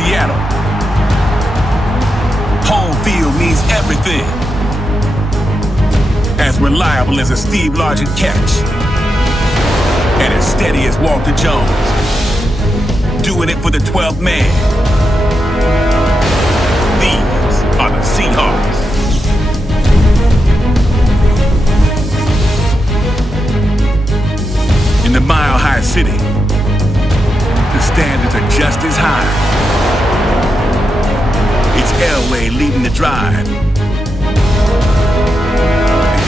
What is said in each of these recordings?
Seattle, home field means everything. As reliable as a Steve Largent catch, and as steady as Walter Jones, doing it for the 12th man. These are the Seahawks. In the Mile High City, the standards are just as high. It's Elway leading the drive. And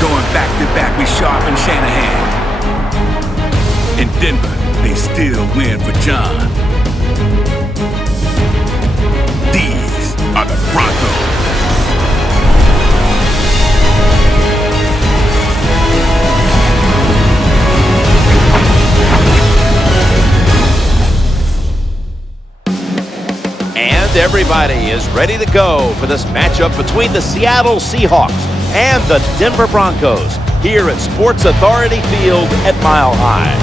going back-to-back with Sharp and Shanahan. In Denver, they still win for John. These are the Broncos. And everybody is ready to go for this matchup between the Seattle Seahawks and the Denver Broncos here at Sports Authority Field at Mile High.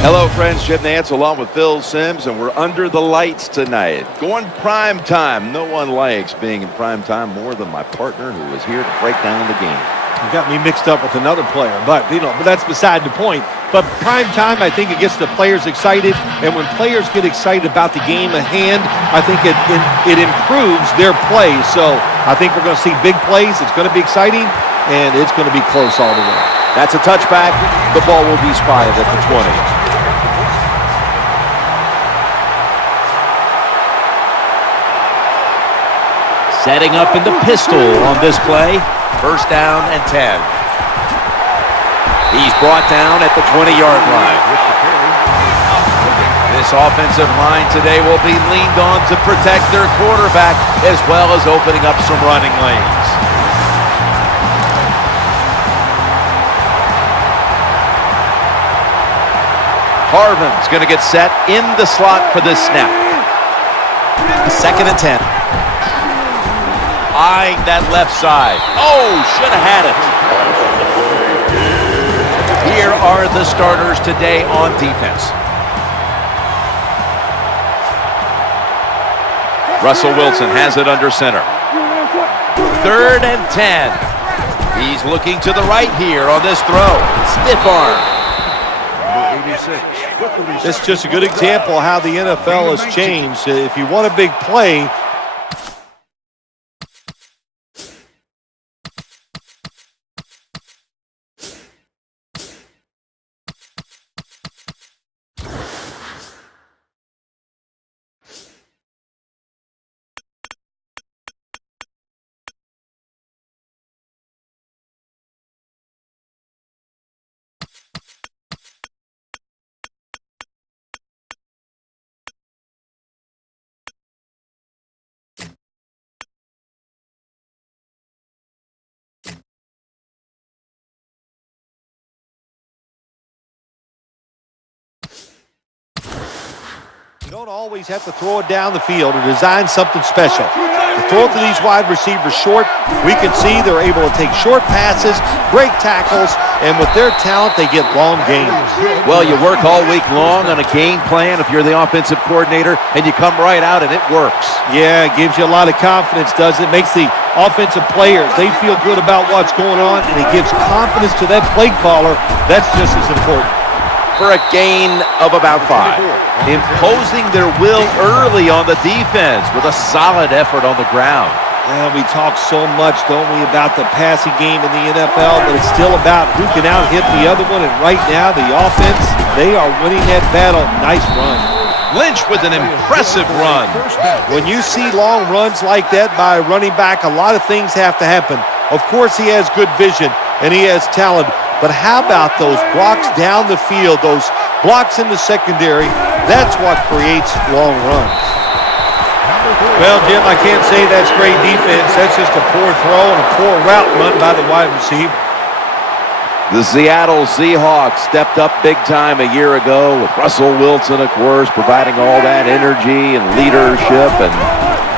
Hello, friends. Jim Nance along with Phil Simms, and we're under the lights tonight. Going prime time. No one likes being in prime time more than my partner who is here to break down the game. You got me mixed up with another player, but that's beside the point. But prime time, I think it gets the players excited, and when players get excited about the game at hand, I think it improves their play. So I think we're going to see big plays. It's going to be exciting, and it's going to be close all the way. That's a touchback. The ball will be spotted at the 20. Setting up in the pistol on this play. First down and 10. He's brought down at the 20-yard line. This offensive line today will be leaned on to protect their quarterback as well as opening up some running lanes. Harvin's going to get set in the slot for this snap. Second and 10. Eyeing that left side. Oh, should have had it. Here are the starters today on defense. Russell Wilson has it under center. Third and 10. He's looking to the right here on this throw. Stiff arm. This is just a good example of how the NFL has changed. If you want a big play, you don't always have to throw it down the field or design something special. To throw it to these wide receivers short, we can see they're able to take short passes, break tackles, and with their talent, they get long gains. Well, you work all week long on a game plan if you're the offensive coordinator, and you come right out and it works. Yeah, it gives you a lot of confidence, doesn't it? Makes the offensive players, they feel good about what's going on, and it gives confidence to that play caller. That's just as important. For a gain of about 5. Imposing their will early on the defense with a solid effort on the ground. Well, we talk so much, don't we, about the passing game in the NFL, but it's still about who can out-hit the other one, and right now, the offense, they are winning that battle. Nice run. Lynch with an impressive run. When you see long runs like that by a running back, a lot of things have to happen. Of course, he has good vision, and he has talent. But how about those blocks down the field, those blocks in the secondary? That's what creates long runs. Well, Jim, I can't say that's great defense. That's just a poor throw and a poor route run by the wide receiver. The Seattle Seahawks stepped up big time a year ago with Russell Wilson, of course, providing all that energy and leadership. And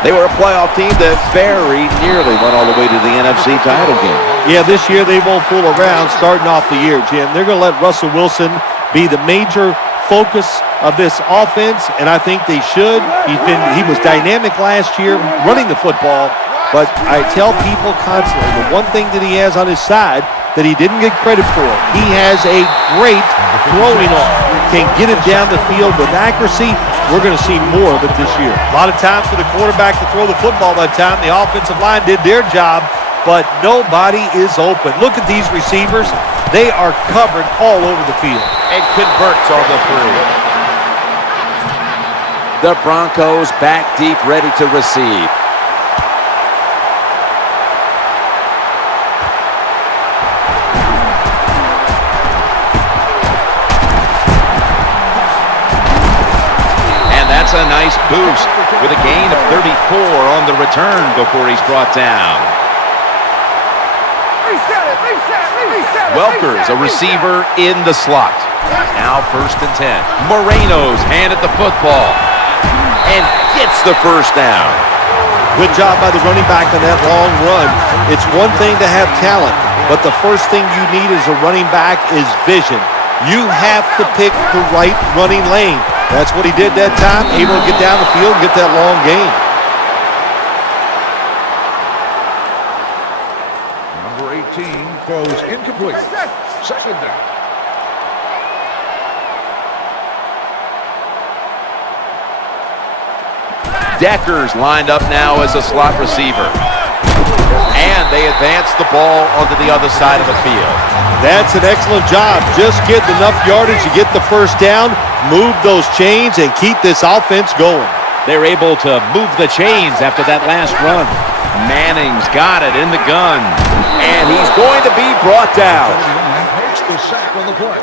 They were a playoff team that very nearly went all the way to the NFC title game. Yeah, this year they won't fool around starting off the year, Jim. They're going to let Russell Wilson be the major focus of this offense, and I think they should. He was dynamic last year running the football, but I tell people constantly the one thing that he has on his side that he didn't get credit for, he has a great throwing arm. Can get it down the field with accuracy. We're going to see more of it this year. A lot of times for the quarterback to throw the football that time, the offensive line did their job, but nobody is open. Look at these receivers. They are covered all over the field. And converts on the 3. The Broncos back deep, ready to receive. And that's a nice boost with a gain of 34 on the return before he's brought down. Welker's a receiver in the slot. Now 1st and 10. Moreno's handed the football and gets the first down. Good job by the running back on that long run. It's one thing to have talent, but the first thing you need as a running back is vision. You have to pick the right running lane. That's what he did that time, able to get down the field and get that long gain. Number 18 goes incomplete. 2nd down. Decker's lined up now as a slot receiver. And they advance the ball onto the other side of the field. That's an excellent job. Just get enough yardage to get the first down, move those chains, and keep this offense going. They're able to move the chains after that last run. Manning's got it in the gun. And he's going to be brought down. Makes the sack on the play.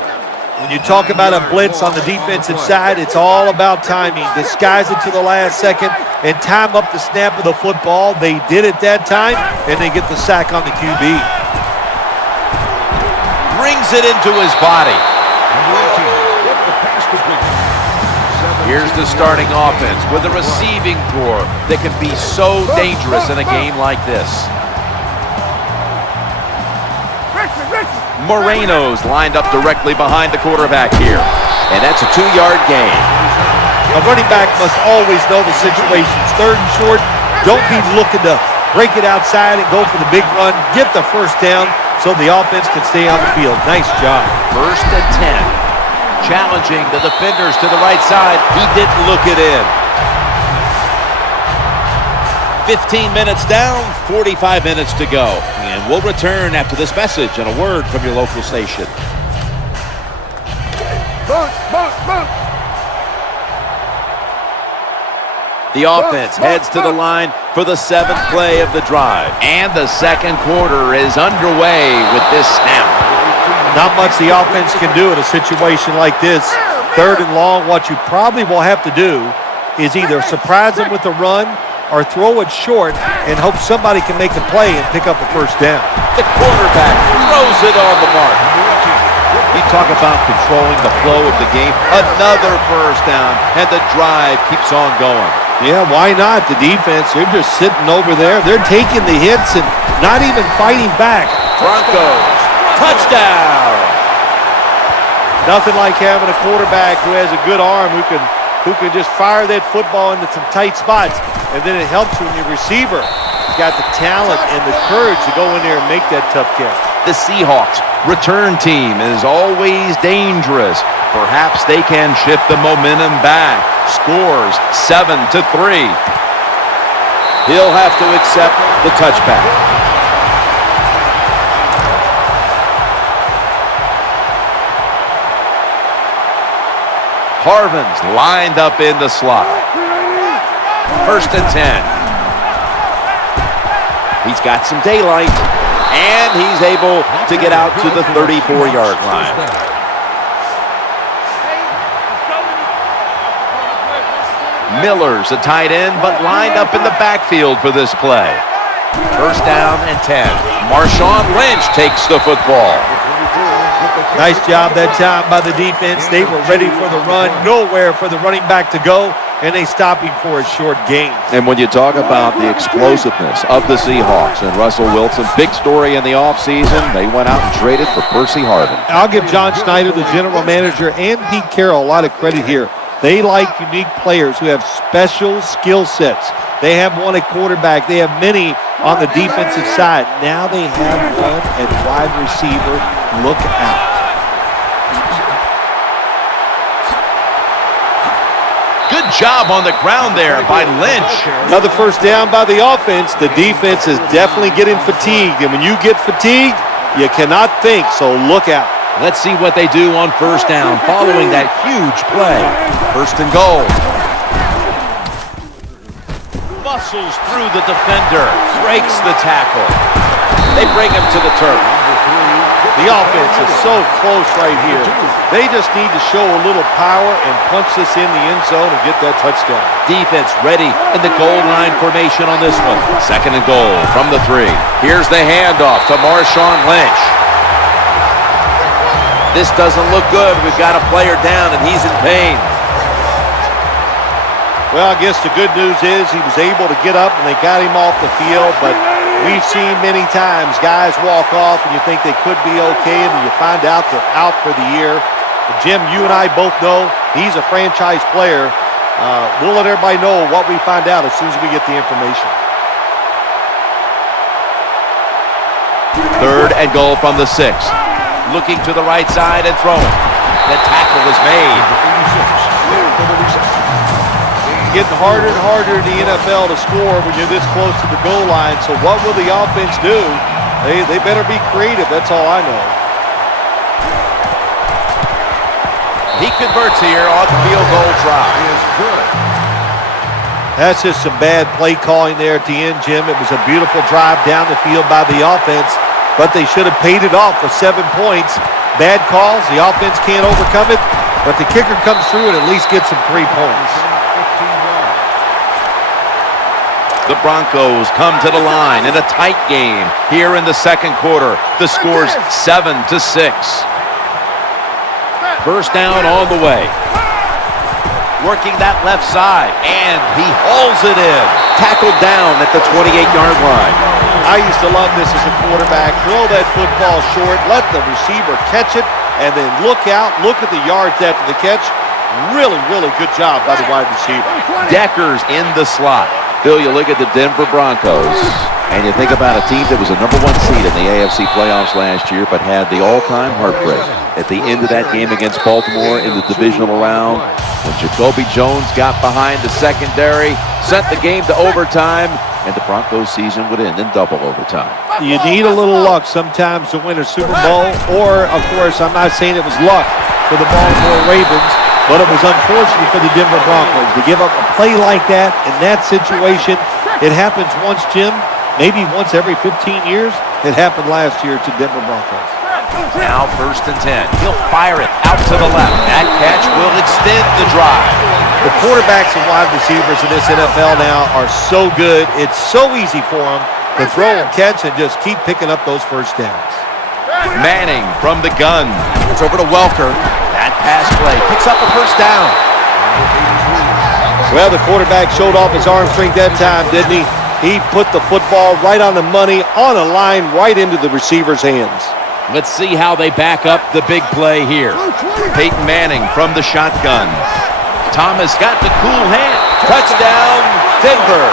When you talk about a blitz on the defensive side, it's all about timing. Disguise it to the last second and time up the snap of the football. They did it that time, and they get the sack on the QB. Brings it into his body. Number 18 with the pass completion. Here's the starting offense with a receiving core that can be so dangerous in a game like this. Moreno's lined up directly behind the quarterback here. And that's a 2-yard gain. A running back must always know the situations. 3rd and short, don't be looking to break it outside and go for the big run. Get the first down so the offense can stay on the field. Nice job. 1st and 10. Challenging the defenders to the right side. He didn't look it in. 15 minutes down, 45 minutes to go. And we'll return after this message and a word from your local station. The offense heads to the line for the 7th play of the drive. And the 2nd quarter is underway with this snap. Not much the offense can do in a situation like this. 3rd and long, what you probably will have to do is either surprise them with a run or throw it short and hope somebody can make a play and pick up a first down. The quarterback throws it on the mark. You talk about controlling the flow of the game. Another first down, and the drive keeps on going. Yeah, why not? The defense, they're just sitting over there. They're taking the hits and not even fighting back. Broncos, touchdown! Nothing like having a quarterback who has a good arm who can just fire that football into some tight spots. And then it helps when your receiver got the talent and the courage to go in there and make that tough catch. The Seahawks return team is always dangerous. Perhaps they can shift the momentum back. Scores 7-3. He'll have to accept the touchback. Harvin's lined up in the slot. 1st and 10. He's got some daylight, and he's able to get out to the 34-yard line. Miller's a tight end, but lined up in the backfield for this play. 1st down and 10. Marshawn Lynch takes the football. Nice job that time by the defense. They were ready for the run. Nowhere for the running back to go. and they stop him for a short gain. And when you talk about the explosiveness of the Seahawks and Russell Wilson, big story in the offseason, they went out and traded for Percy Harvin. I'll give John Schneider, the general manager, and Pete Carroll a lot of credit here. They like unique players who have special skill sets. They have one at quarterback. They have many on the defensive side. Now they have one at wide receiver. Look out. Good job on the ground there by Lynch. Another first down by the offense. The defense is definitely getting fatigued. And when you get fatigued, you cannot think, so look out. Let's see what they do on first down following that huge play. First and goal. Muscles through the defender. Breaks the tackle. They bring him to the turf. The offense is so close right here. They just need to show a little power and punch this in the end zone and get that touchdown. Defense ready in the goal line formation on this one. Second and goal from the 3. Here's the handoff to Marshawn Lynch. This doesn't look good. We've got a player down, and he's in pain. Well, I guess the good news is he was able to get up, and they got him off the field, but we've seen many times guys walk off, and you think they could be okay, and then you find out they're out for the year. But Jim, you and I both know he's a franchise player. We'll let everybody know what we find out as soon as we get the information. Third and goal from the 6. Looking to the right side and throwing. The tackle is made. It's getting harder and harder in the NFL to score when you're this close to the goal line. So what will the offense do? They better be creative. That's all I know. He converts here on the field goal try. Is good. That's just some bad play calling there at the end, Jim. It was a beautiful drive down the field by the offense, but they should have paid it off with 7 points. Bad calls, the offense can't overcome it, but the kicker comes through and at least gets them 3 points. The Broncos come to the line in a tight game here in the second quarter. The score's 7-6. First down on the way. Working that left side, and he hauls it in. Tackled down at the 28-yard line. I used to love this as a quarterback. Throw that football short, let the receiver catch it, and then look out, look at the yards after the catch. Really, really good job by the wide receiver. Decker's in the slot. Bill, you look at the Denver Broncos, and you think about a team that was a #1 seed in the AFC playoffs last year, but had the all-time heartbreak at the end of that game against Baltimore in the divisional round. When Jacoby Jones got behind the secondary, sent the game to overtime, and the Broncos season would end in double overtime. You need a little luck sometimes to win a Super Bowl, or, of course, I'm not saying it was luck for the Baltimore Ravens, but it was unfortunate for the Denver Broncos to give up a play like that in that situation. It happens once, Jim, maybe once every 15 years. It happened last year to Denver Broncos. Now first and 10. He'll fire it out to the left. That catch will extend the drive. The quarterbacks and wide receivers in this NFL now are so good. It's so easy for them to throw and catch and just keep picking up those first downs. Manning from the gun. It's over to Welker. That pass play picks up a first down. Well, the quarterback showed off his arm strength that time, didn't he? He put the football right on the money, on a line, right into the receiver's hands. Let's see how they back up the big play here. Peyton Manning from the shotgun. Thomas got the cool hand. Touchdown, Denver.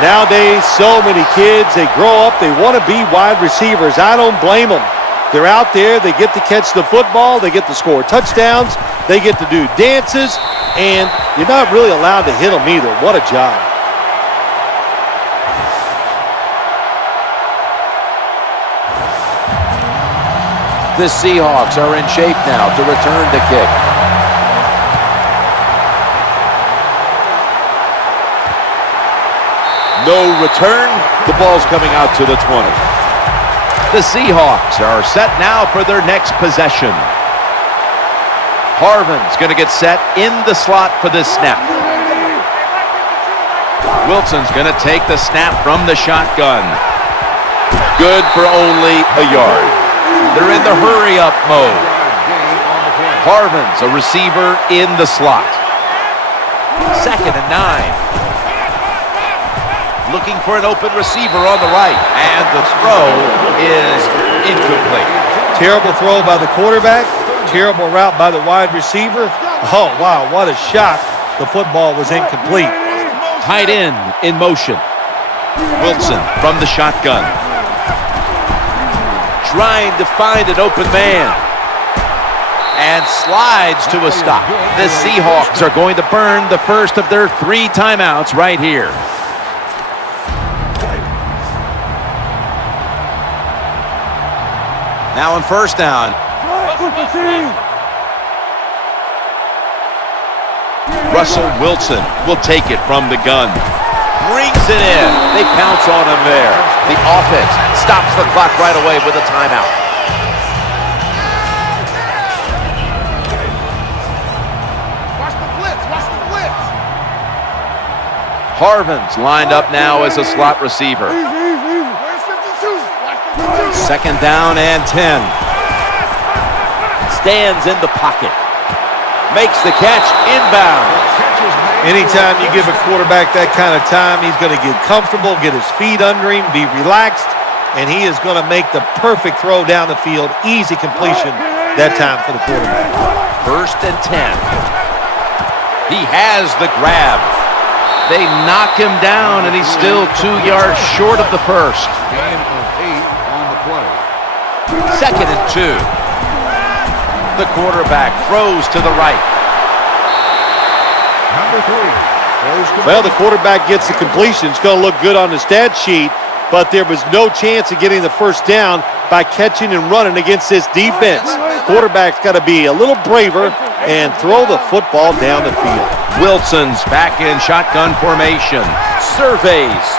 Nowadays, so many kids, they grow up, they want to be wide receivers. I don't blame them. They're out there, they get to catch the football, they get to score touchdowns, they get to do dances, and you're not really allowed to hit them either. What a job. The Seahawks are in shape now to return the kick. No return. The ball's coming out to the 20. The Seahawks are set now for their next possession. Harvin's going to get set in the slot for this snap. Wilson's going to take the snap from the shotgun. Good for only a yard. They're in the hurry-up mode. Harvin's a receiver in the slot. 2nd and 9. Looking for an open receiver on the right. And the throw is incomplete. Terrible throw by the quarterback. Terrible route by the wide receiver. Oh, wow, what a shot. The football was incomplete. Tight end in motion. Wilson from the shotgun. Trying to find an open man. And slides to a stop. The Seahawks are going to burn the first of their 3 timeouts right here. Now on first down. Russell Wilson will take it from the gun. Brings it in. They pounce on him there. The offense stops the clock right away with a timeout. Watch the blitz. Watch the blitz. Harvin's lined up now as a slot receiver. Where's 52? Watch the 52. 2nd down and 10. Stands in the pocket. Makes the catch inbound. Anytime you give a quarterback that kind of time, he's going to get comfortable, get his feet under him, be relaxed, and he is going to make the perfect throw down the field. Easy completion that time for the quarterback. 1st and 10. He has the grab. They knock him down, and he's still 2 yards short of the first. Gain of 8 on the play. 2nd and 2. The quarterback throws to the right. Number 3. Well, the quarterback gets the completion. It's going to look good on the stat sheet, but there was no chance of getting the first down by catching and running against this defense. Quarterback's got to be a little braver and throw the football down the field. Wilson's back in shotgun formation. Surveys.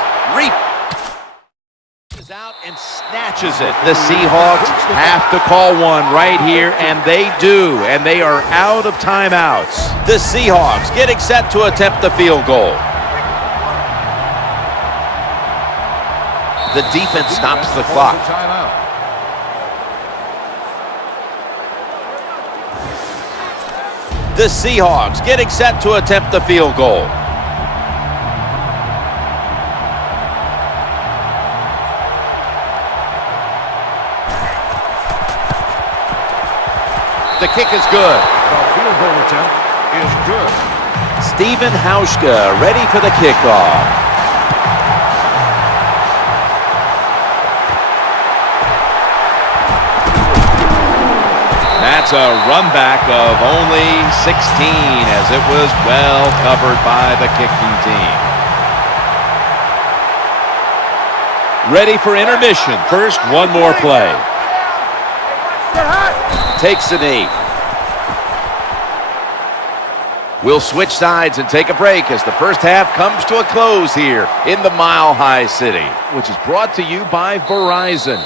Is out and snatches it. The Seahawks have to call one right here, and they do, and they are out of timeouts. The Seahawks getting set to attempt the field goal. The defense stops the clock. Timeout. The Seahawks getting set to attempt the field goal. The kick is good. The field goal attempt is good. Stephen Hauschka ready for the kickoff. That's a run back of only 16 as it was well covered by the kicking team. Ready for intermission. First, one more play. Takes the knee. We'll switch sides and take a break as the first half comes to a close here in the Mile High City, which is brought to you by Verizon.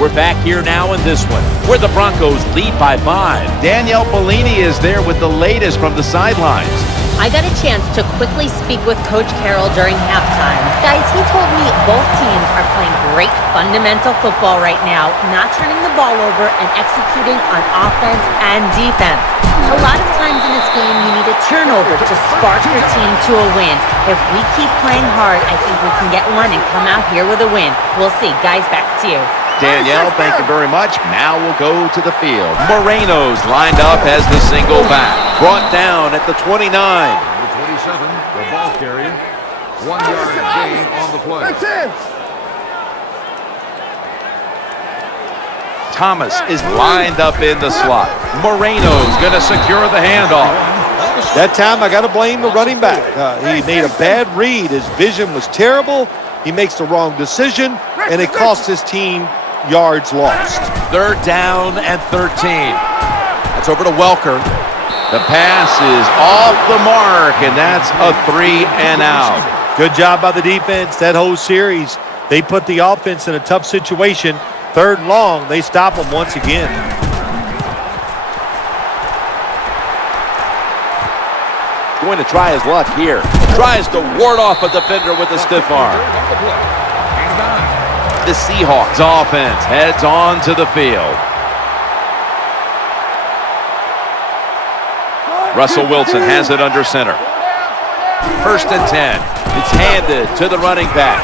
We're back here now in this one, where the Broncos lead by 5. Danielle Bellini is there with the latest from the sidelines. I got a chance to quickly speak with Coach Carroll during halftime. Guys, he told me both teams are playing great fundamental football right now, not turning the ball over and executing on offense and defense. A lot of times in this game, you need a turnover to spark your team to a win. If we keep playing hard, I think we can get one and come out here with a win. We'll see. Guys, back to you. Danielle, thank you very much. Now we'll go to the field. Moreno's lined up as the single back. Brought down at the 29. Number 27, the ball carrier. 1 yard gain on the play. Thomas is lined up in the slot. Moreno's going to secure the handoff. That time, I got to blame the running back. He made a bad read. His vision was terrible. He makes the wrong decision, and it cost his team yards lost. 3rd down and 13. That's over to Welker. The pass is off the mark, and that's a 3 and out. Good job by the defense. That whole series, they put the offense in a tough situation. 3rd and long, they stop them once again. Going to try his luck here. Tries to ward off a defender with a stiff arm. The Seahawks offense heads on to the field. Russell Wilson has it under center. 1st and 10. It's handed to the running back.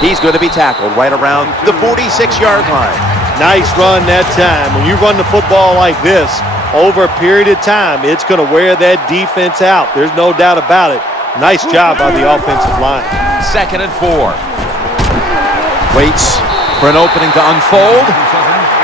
He's going to be tackled right around the 46-yard line. Nice run that time. When you run the football like this, over a period of time, it's going to wear that defense out. There's no doubt about it. Nice job by the offensive line. 2nd and 4. Waits for an opening to unfold.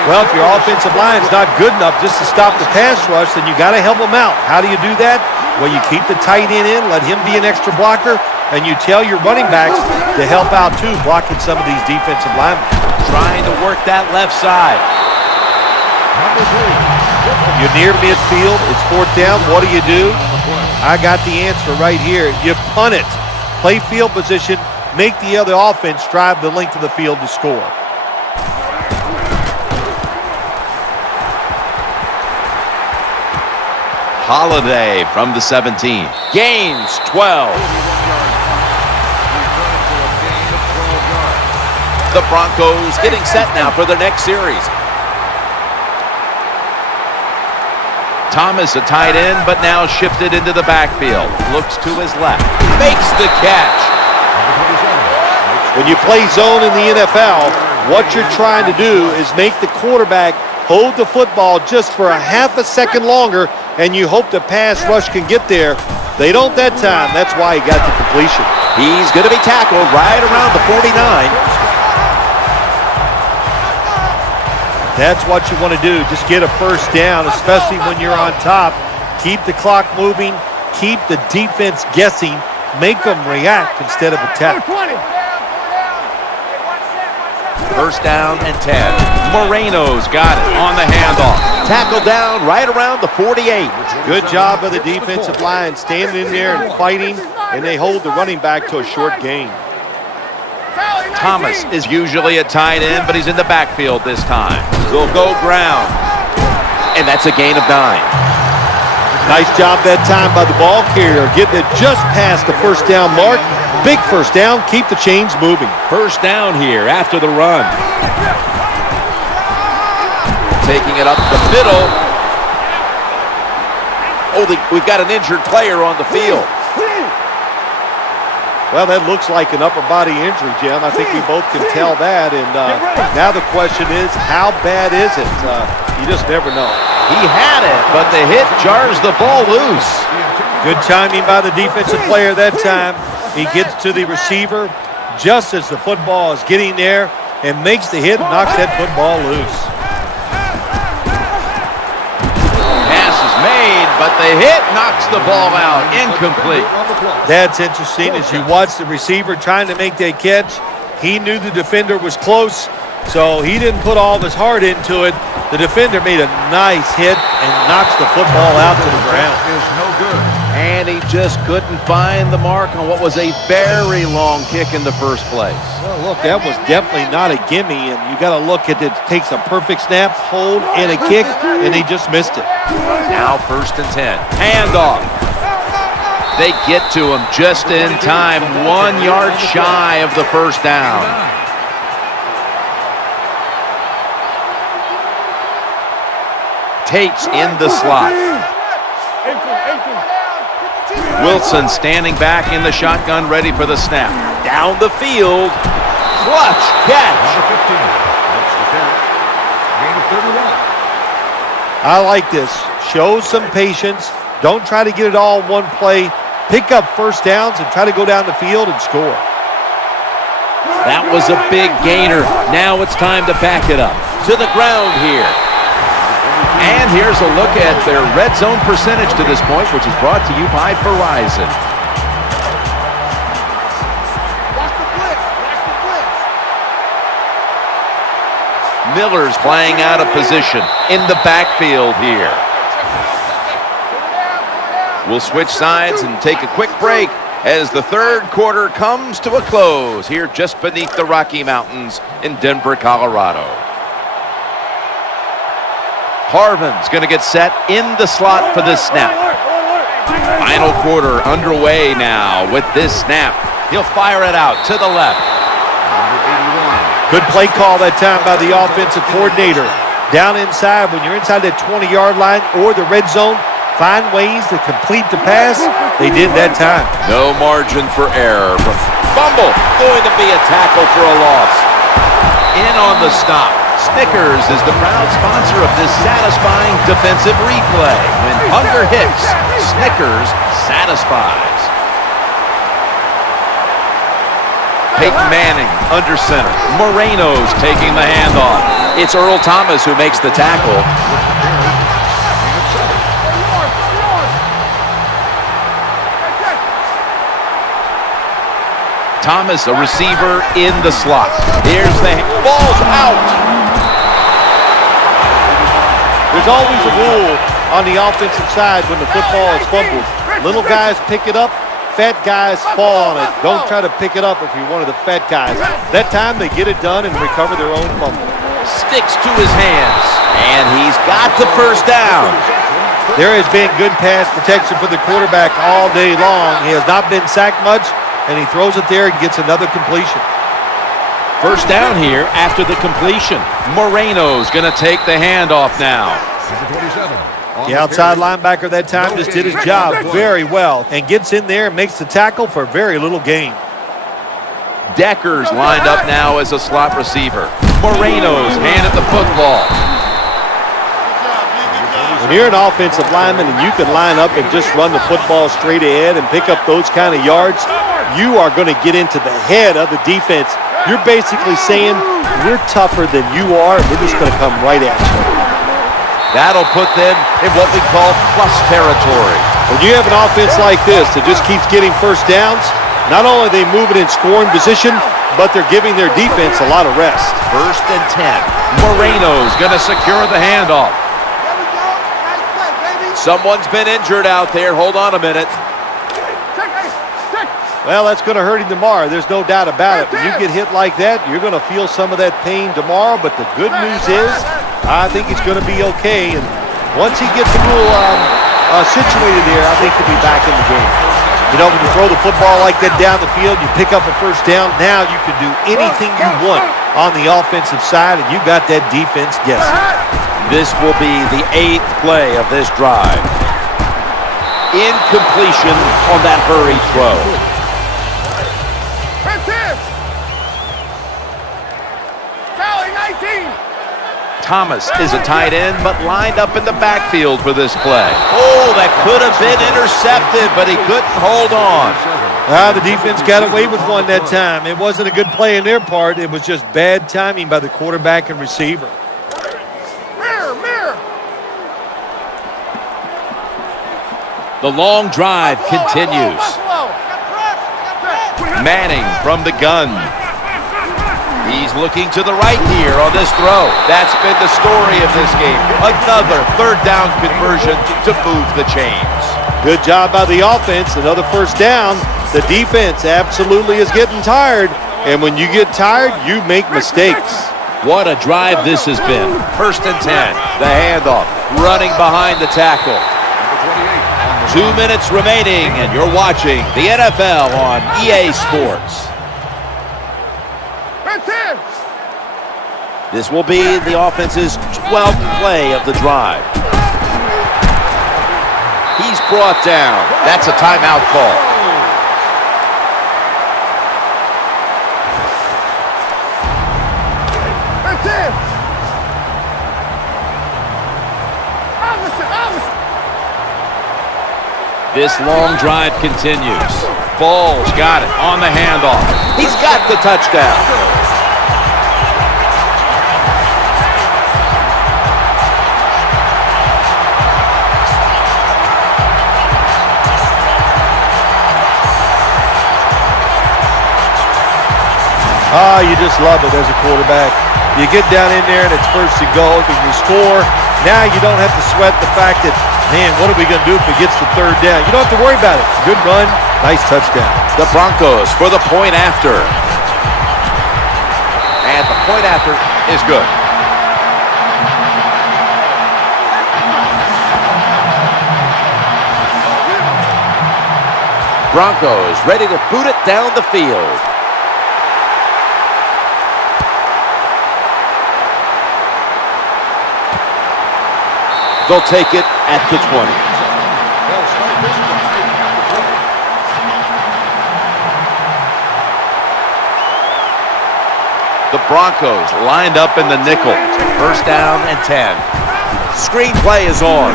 Well, if your offensive line is not good enough just to stop the pass rush, then you got to help them out. How do you do that? Well, you keep the tight end in, let him be an extra blocker, and you tell your running backs to help out too, blocking some of these defensive linemen. Trying to work that left side. You're near midfield. It's 4th down. What do? I got the answer right here. You punt it. Play field position. Make the other offense drive the length of the field to score. Holiday from the 17. Gains 12. The Broncos getting set now for their next series. Thomas, a tight end, but now shifted into the backfield. Looks to his left. Makes the catch. When you play zone in the NFL, what you're trying to do is make the quarterback hold the football just for a half a second longer, and you hope the pass rush can get there. They don't that time. That's why he got the completion. He's going to be tackled right around the 49. That's what you want to do. Just get a 1st down, especially when you're on top. Keep the clock moving. Keep the defense guessing. Make them react instead of attack. 1st down and 10. Moreno's got it on the handoff. Tackled down right around the 48. Good job by the defensive line standing in there and fighting, and they hold the running back to a short gain. Thomas is usually a tight end, but he's in the backfield this time. Will go ground. And that's a gain of 9. Nice job that time by the ball carrier, getting it just past the 1st down mark. Big 1st down, keep the chains moving. 1st down here after the run. Taking it up the middle. Oh, we've got an injured player on the field. Well, that looks like an upper body injury, Jim. I think we both can tell that. And now the question is, how bad is it? You just never know. He had it, but the hit jars the ball loose. Good timing by the defensive player that time. He gets to the receiver just as the football is getting there and makes the hit and knocks that football loose. Pass is made, but the hit knocks the ball out. Incomplete. That's interesting. As you watch the receiver trying to make that catch, he knew the defender was close, so he didn't put all of his heart into it. The defender made a nice hit and knocks the football out to the ground. Is no good. And he just couldn't find the mark on what was a very long kick in the first place. Well, look, that was definitely not a gimme, and you got to look at it. It takes a perfect snap, hold, and a kick, and he just missed it. Now 1st and 10. Handoff. They get to him just in time, 1 yard shy of the 1st down. Tate's in the slot. Wilson standing back in the shotgun, ready for the snap. Down the field. Clutch catch. Gain of 31. I like this. Show some patience. Don't try to get it all in one play. Pick up 1st downs and try to go down the field and score. That was a big gainer. Now it's time to back it up. To the ground here. And here's a look at their red zone percentage to this point, which is brought to you by Verizon. Miller's playing out of position in the backfield here. We'll switch sides and take a quick break as the third quarter comes to a close here just beneath the Rocky Mountains in Denver, Colorado. Harvin's going to get set in the slot for this snap. Final quarter underway now with this snap. He'll fire it out to the left. Good play call that time by the offensive coordinator. Down inside, when you're inside that 20-yard line or the red zone, find ways to complete the pass. They did that time. No margin for error. Fumble, going to be a tackle for a loss. In on the stop. Snickers is the proud sponsor of this satisfying defensive replay. When hunger hits, Snickers satisfies. Peyton Manning under center. Moreno's taking the handoff. It's Earl Thomas who makes the tackle. Thomas, a receiver in the slot. Here's the ball's out. There's always a rule on the offensive side when the football is fumbled. Little guys pick it up, fat guys fall on it. Don't try to pick it up if you're one of the fat guys. That time they get it done and recover their own fumble. Sticks to his hands, and he's got the first down. There has been good pass protection for the quarterback all day long. He has not been sacked much, and he throws it there and gets another completion. First down here after the completion. Moreno's going to take the handoff now. The outside linebacker that time just did his job very well and gets in there and makes the tackle for very little gain. Decker's lined up now as a slot receiver. Moreno's handed the football. When you're an offensive lineman and you can line up and just run the football straight ahead and pick up those kind of yards, you are going to get into the head of the defense. You're basically saying, we're tougher than you are, and we're just going to come right at you. That'll put them in what we call plus territory. When you have an offense like this that just keeps getting first downs, not only are they moving in scoring position, but they're giving their defense a lot of rest. First and 10. Moreno's going to secure the handoff. Someone's been injured out there. Hold on a minute. Well, that's going to hurt him tomorrow. There's no doubt about it. When you get hit like that, you're going to feel some of that pain tomorrow. But the good news is, I think he's going to be okay. And once he gets a little situated there, I think he'll be back in the game. You know, when you throw the football like that down the field, you pick up a first down. Now you can do anything you want on the offensive side, and you got that defense guessing. This will be the 8th play of this drive. Incompletion on that hurried throw. Thomas is a tight end, but lined up in the backfield for this play. Oh, that could have been intercepted, but he couldn't hold on. The defense got away with one that time. It wasn't a good play on their part. It was just bad timing by the quarterback and receiver. The long drive continues. Manning from the gun. He's looking to the right here on this throw. That's been the story of this game. Another third down conversion to move the chains. Good job by the offense. Another first down. The defense absolutely is getting tired. And when you get tired, you make mistakes. What a drive this has been. First and 10. The handoff. Running behind the tackle. 2 minutes remaining, and you're watching the NFL on EA Sports. This will be the offense's 12th play of the drive. He's brought down. That's a timeout call. This long drive continues. Ball's got it on the handoff. He's got the touchdown. You just love it as a quarterback. You get down in there and it's first and goal and you score. Now you don't have to sweat the fact that Man, what are we going to do if it gets to third down? You don't have to worry about it. Good run, nice touchdown. The Broncos for the point after. And the point after is good. Broncos ready to boot it down the field. They'll take it at the 20. The Broncos lined up in the nickel. First down and 10. Screenplay is on.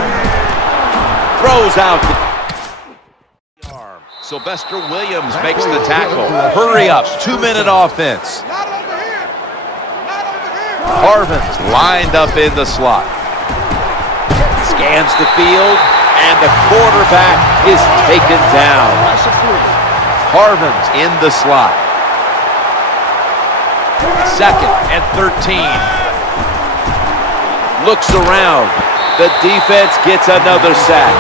Throws out the arm. Sylvester Williams makes the tackle. Hurry up. 2-minute offense. Harvin's lined up in the slot. Scans the field, and the quarterback is taken down. Harvin's in the slot. 2nd and 13. Looks around. The defense gets another sack.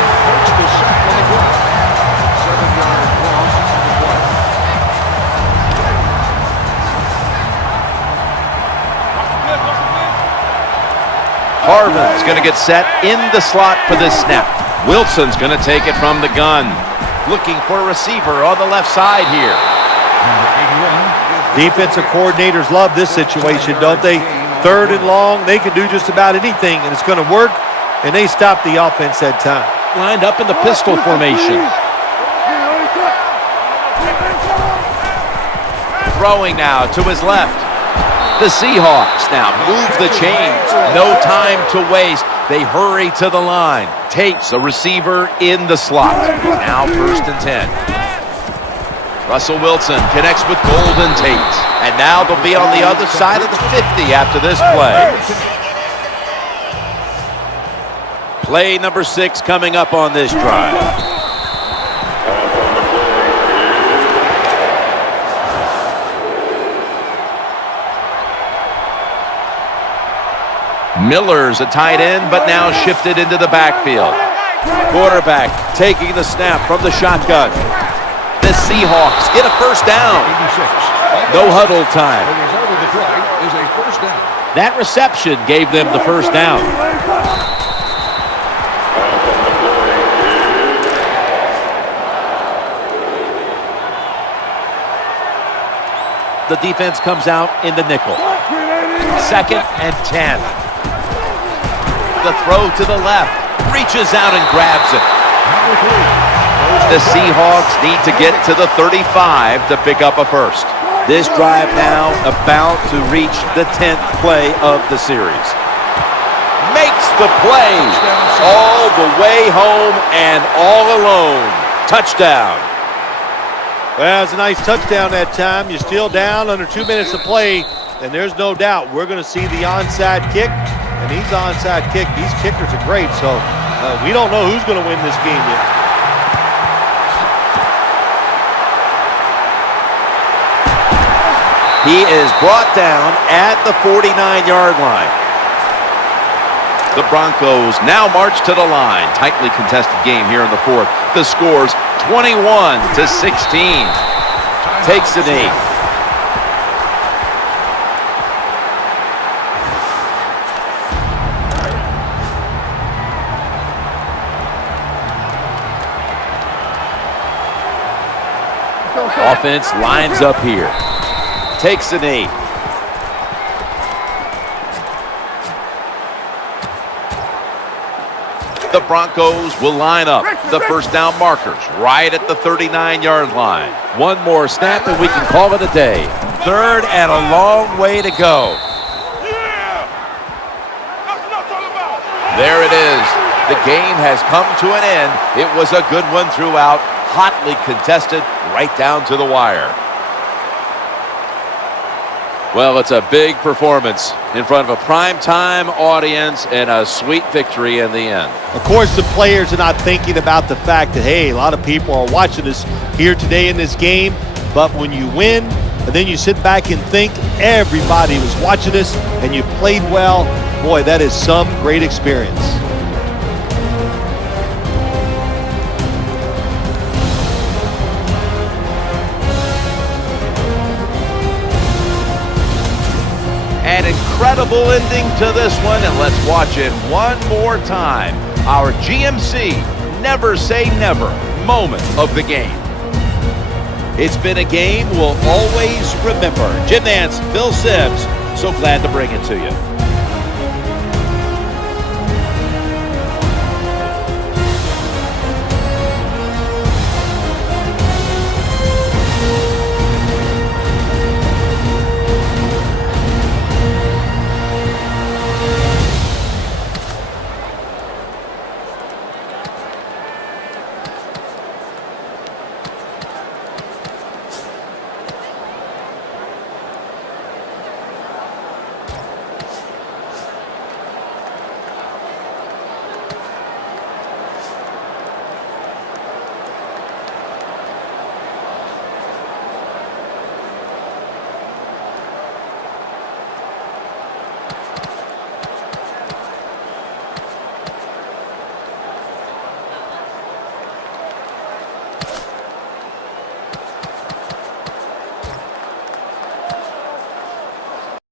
Harvin's going to get set in the slot for this snap. Wilson's going to take it from the gun. Looking for a receiver on the left side here. Defensive coordinators love this situation, don't they? 3rd and long, they can do just about anything, and it's going to work, and they stop the offense that time. Lined up in the pistol formation. Throwing now to his left. The Seahawks now move the chains. No time to waste. They hurry to the line. Takes a receiver in the slot. Now 1st and 10. Russell Wilson connects with Golden Tate. And now they'll be on the other side of the 50 after this play. Play number 6 coming up on this drive. Miller's a tight end, but now shifted into the backfield. Quarterback taking the snap from the shotgun. The Seahawks get a first down. No huddle time. That reception gave them the first down. The defense comes out in the nickel. 2nd and 10. The throw to the left. Reaches out and grabs it. The Seahawks need to get to the 35 to pick up a first. This drive now about to reach the 10th play of the series. Makes the play all the way home and all alone. Touchdown. Well, it's a nice touchdown that time. You're still down under 2 minutes to play, and there's no doubt we're going to see the onside kick, and he's onside kick. These kickers are great, so we don't know who's going to win this game yet. He is brought down at the 49-yard line. The Broncos now march to the line. Tightly contested game here in the 4th. The score's 21-16. Takes a knee. Offense lines up here. Takes a knee. The Broncos will line up. The first down markers right at the 39-yard line. One more snap and we can call it a day. 3rd and a long way to go. There it is. The game has come to an end. It was a good one throughout. Hotly contested right down to the wire. Well, it's a big performance in front of a primetime audience and a sweet victory in the end. Of course, the players are not thinking about the fact that, hey, a lot of people are watching us here today in this game. But when you win, and then you sit back and think everybody was watching us and you played well, boy, that is some great experience. incredible ending to this one, and let's watch it one more time. Our GMC Never Say Never moment of the game. It's been a game we'll always remember. Jim Nance, Phil Sims, so glad to bring it to you.